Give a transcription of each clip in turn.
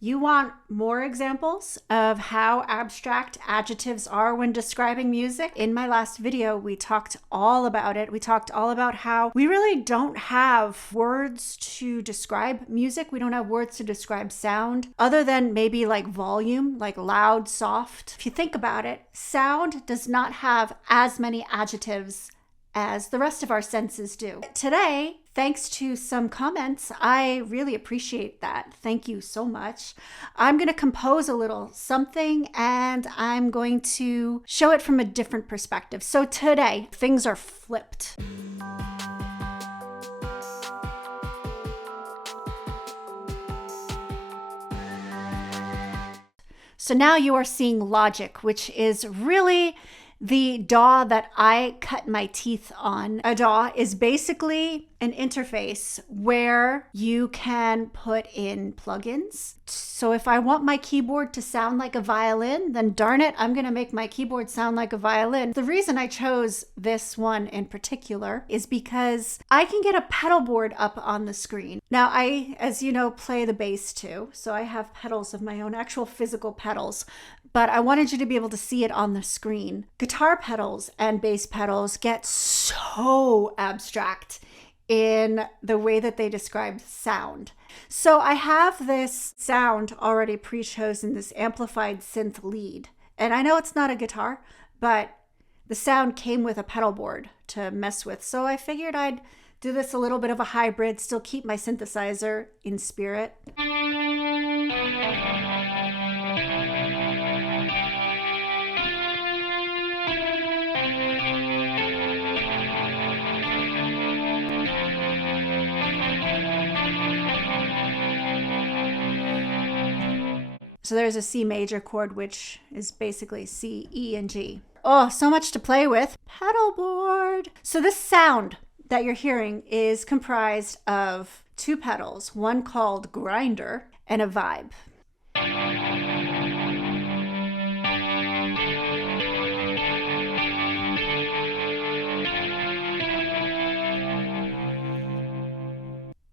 You want more examples of how abstract adjectives are when describing music? In my last video, we talked all about it. We talked all about how we really don't have words to describe music. We don't have words to describe sound other than maybe like volume, like loud, soft. If you think about it, sound does not have as many adjectives as the rest of our senses do. Today, thanks to some comments, I really appreciate that. Thank you so much. I'm going to compose a little something and I'm going to show it from a different perspective. So today, things are flipped. So now you are seeing logic, which is really the DAW that I cut my teeth on. A DAW is basically an interface where you can put in plugins. So if I want my keyboard to sound like a violin, then darn it, I'm going to make my keyboard sound like a violin. The reason I chose this one in particular is because I can get a pedal board up on the screen. Now I, as you know, play the bass too. So I have pedals of my own, actual physical pedals. But I wanted you to be able to see it on the screen. Guitar pedals and bass pedals get so abstract in the way that they describe sound. So I have this sound already pre-chosen, this amplified synth lead. And I know it's not a guitar, but the sound came with a pedal board to mess with. So I figured I'd do this a little bit of a hybrid, still keep my synthesizer in spirit. So there's a C major chord, which is basically C, E, and G. Oh, so much to play with. Pedal board. So this sound that you're hearing is comprised of two pedals, one called grinder and a vibe.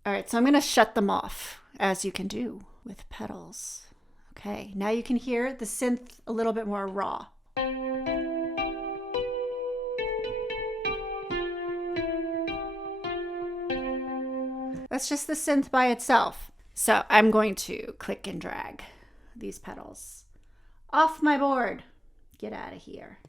All right, so I'm going to shut them off, as you can do with pedals. Okay, now you can hear the synth a little bit more raw. That's just the synth by itself. So I'm going to click and drag these pedals off my board. Get out of here.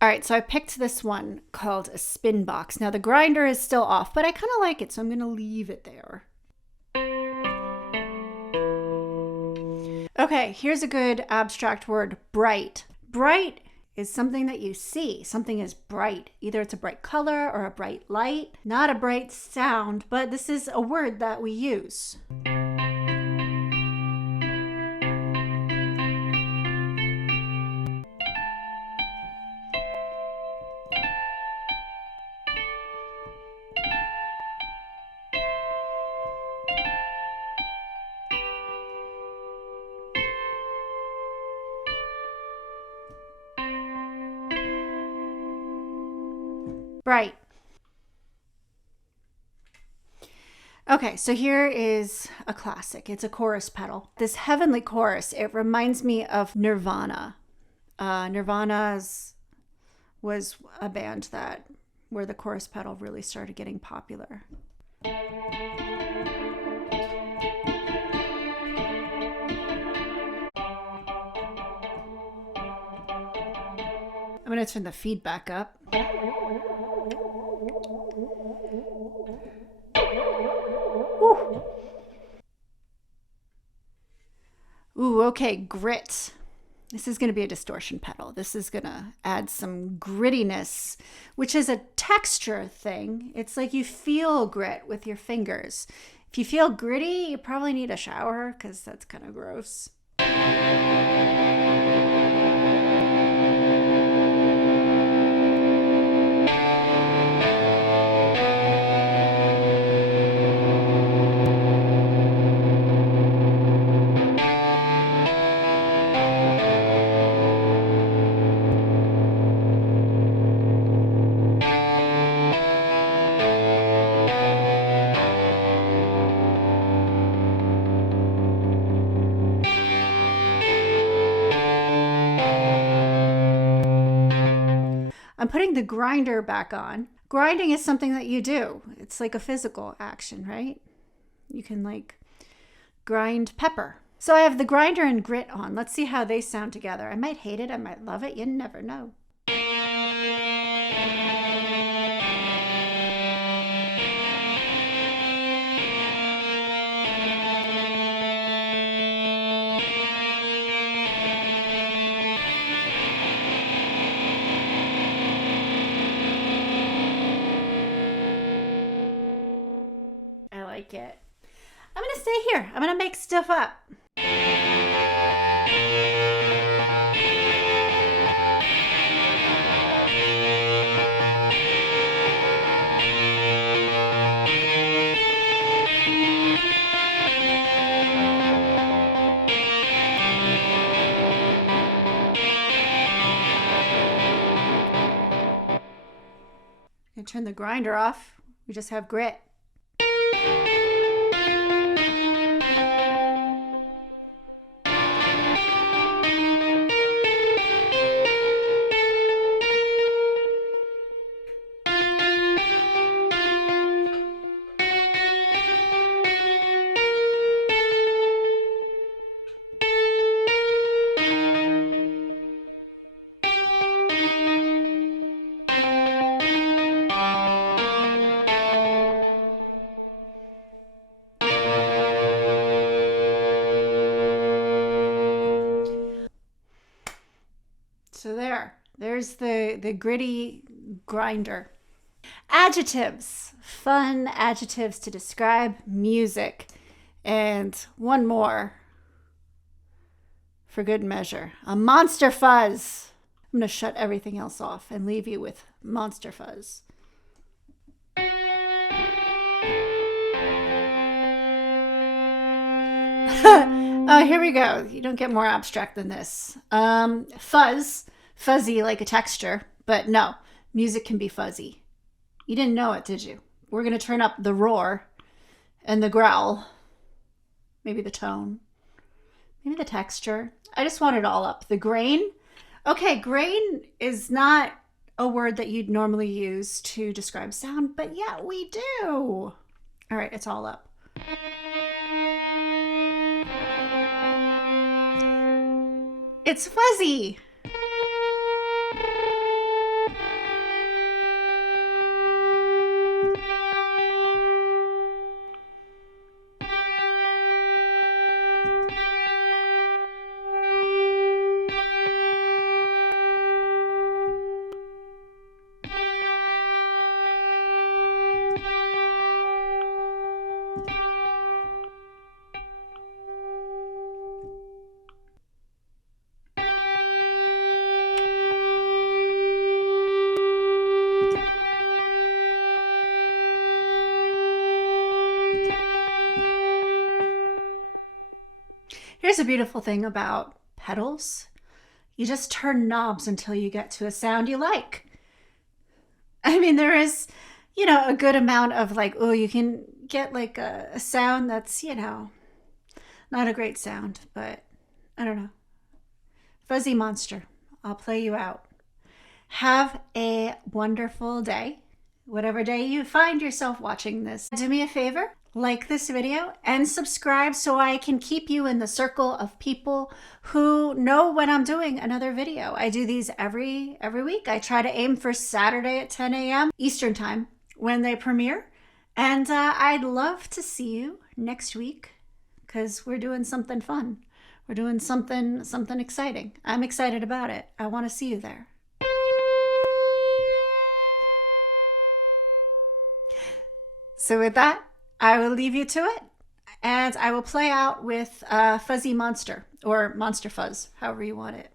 All right, so I picked this one called a spin box. Now the grinder is still off, but I kind of like it, so I'm going to leave it there. Okay, here's a good abstract word, bright. Bright is something that you see. Something is bright. Either it's a bright color or a bright light. Not a bright sound, but this is a word that we use. Bright. Okay, so here is a classic. It's a chorus pedal. This heavenly chorus, it reminds me of Nirvana. Was a band where the chorus pedal really started getting popular. I'm going to turn the feedback up. Woo. Ooh, okay, grit. This is going to be a distortion pedal. This is going to add some grittiness, which is a texture thing. It's like you feel grit with your fingers. If you feel gritty, you probably need a shower because that's kind of gross. I'm putting the grinder back on. Grinding is something that you do. It's like a physical action, right? You can like grind pepper. So I have the grinder and grit on. Let's see how they sound together. I might hate it. I might love it. You never know. I like it. I'm going to stay here. I'm going to make stuff up. I'm going to turn the grinder off. We just have grit. So there's the gritty grinder. Adjectives, fun adjectives to describe music. And one more for good measure, a monster fuzz. I'm going to shut everything else off and leave you with monster fuzz. Oh, here we go. You don't get more abstract than this. Fuzz, fuzzy like a texture, but no, music can be fuzzy. You didn't know it, did you? We're going to turn up the roar and the growl, maybe the tone, maybe the texture. I just want it all up. The grain. Okay, grain is not a word that you'd normally use to describe sound, but yeah, we do. All right, it's all up. It's fuzzy. Here's a beautiful thing about pedals. You just turn knobs until you get to a sound you like. I mean, there is, a good amount of like, oh, you can get like a sound that's, not a great sound, but I don't know. Fuzzy monster, I'll play you out. Have a wonderful day. Whatever day you find yourself watching this, do me a favor, like this video and subscribe so I can keep you in the circle of people who know when I'm doing another video. I do these every week. I try to aim for Saturday at 10 a.m. Eastern time when they premiere. And I'd love to see you next week because we're doing something fun. We're doing something exciting. I'm excited about it. I want to see you there. So with that, I will leave you to it, and I will play out with Fuzzy Monster, or Monster Fuzz, however you want it.